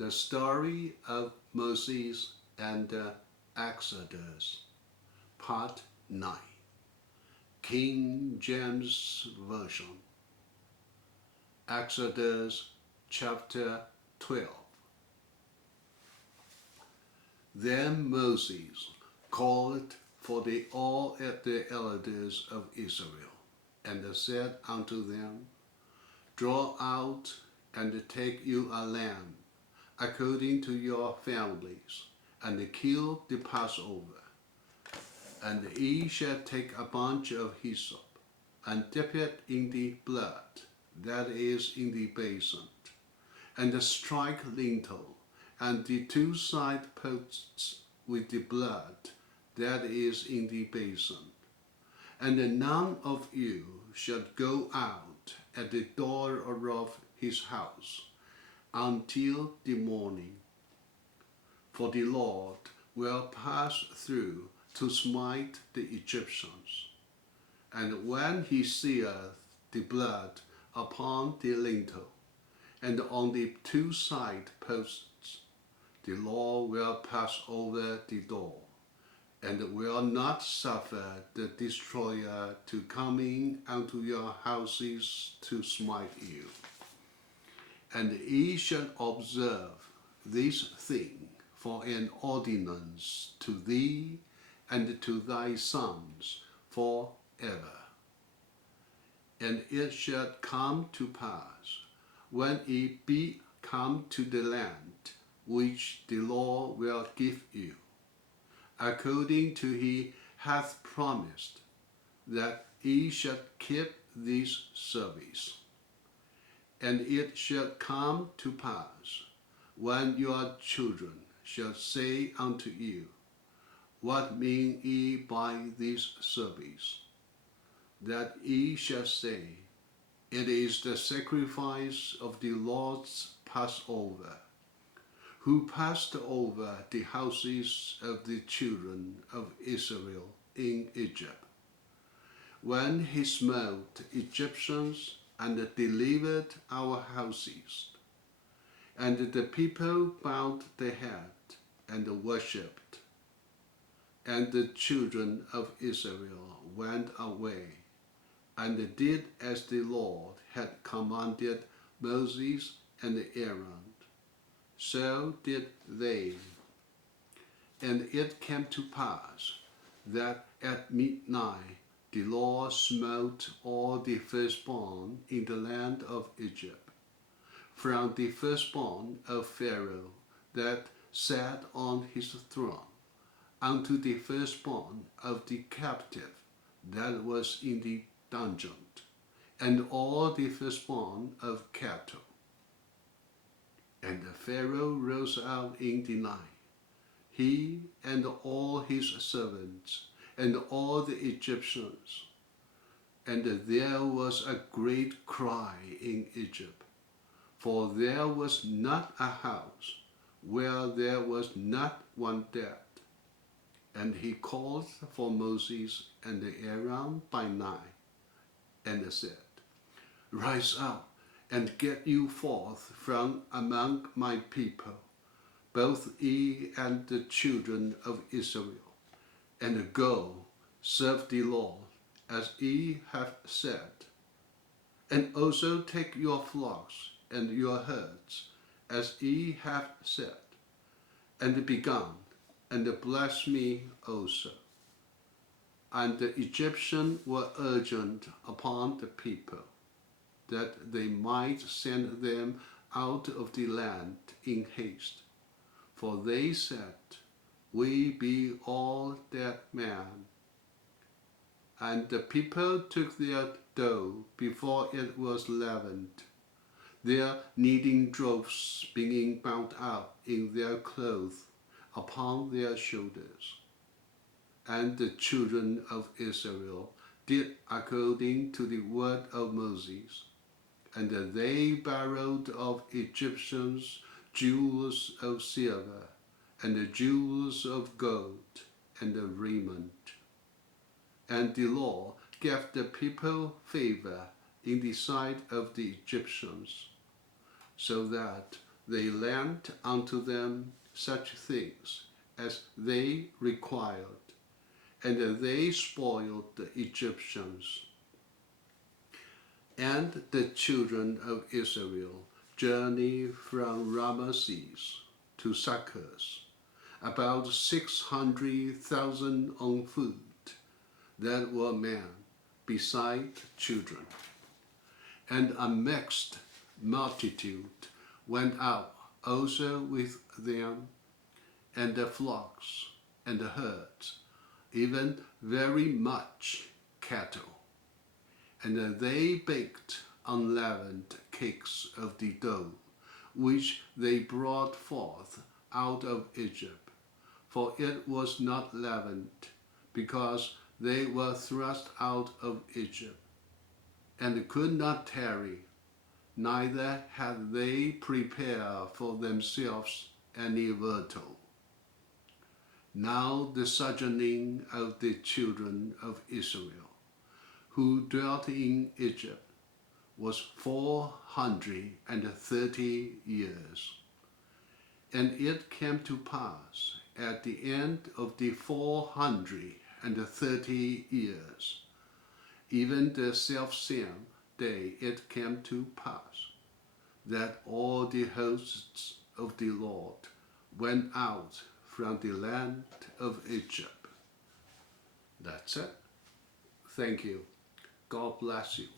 The story of Moses and the Exodus, Part 9, King James Version. Exodus chapter 12. Then Moses called for all the elders of Israel, and said unto them, Draw out and take you a lamb, according to your families, and kill the Passover. And ye shall take a bunch of hyssop, and dip it in the blood that is in the bason, and strike lintel and the two side posts with the blood that is in the bason. And none of you shall go out at the door of his house until the morning. For the Lord will pass through to smite the Egyptians. And when he seeth the blood upon the lintel and on the two side posts, the Lord will pass over the door, and will not suffer the destroyer to come in unto your houses to smite you. And ye shall observe this thing for an ordinance to thee and to thy sons forever. And it shall come to pass, when ye be come to the land which the Lord will give you, according to he hath promised, that ye shall keep this service. And it shall come to pass, when your children shall say unto you, What mean ye by this service? That ye shall say, It is the sacrifice of the Lord's Passover, who passed over the houses of the children of Israel in Egypt, when he smote Egyptians and delivered our houses. And the people bowed their head and worshipped. And the children of Israel went away, and did as the Lord had commanded Moses and Aaron. So did they. And it came to pass that at midnight the Lord smote all the firstborn in the land of Egypt, from the firstborn of Pharaoh that sat on his throne, unto the firstborn of the captive that was in the dungeon, and all the firstborn of cattle. And Pharaoh rose up in the night, he and all his servants, and all the Egyptians. And there was a great cry in Egypt, for there was not a house where there was not one dead. And he called for Moses and Aaron by night, and said, Rise up, and get you forth from among my people, both ye and the children of Israel, and go, serve the Lord, as ye have said. And also take your flocks and your herds, as ye have said, and begone, and bless me also. And the Egyptians were urgent upon the people, that they might send them out of the land in haste. For they said, We be all dead men. And the people took their dough before it was leavened, their kneading troughs being bound up in their clothes upon their shoulders. And the children of Israel did according to the word of Moses. And they borrowed of Egyptians jewels of silver, and jewels of gold, and raiment. And the Lord gave the people favor in the sight of the Egyptians, so that they lent unto them such things as they required, and they spoiled the Egyptians. And the children of Israel journeyed from Ramesses to Succoth, about 600,000 on foot, that were men, beside children. And a mixed multitude went out also with them, and the flocks and the herds, even very much cattle. And they baked unleavened cakes of the dough, which they brought forth out of Egypt, for it was not leavened, because they were thrust out of Egypt, and could not tarry, neither had they prepared for themselves any virtue. Now the sojourning of the children of Israel, who dwelt in Egypt, was 430 years. And it came to pass at the end of the 430 years, even the selfsame day it came to pass, that all the hosts of the Lord went out from the land of Egypt. That's it. Thank you. God bless you.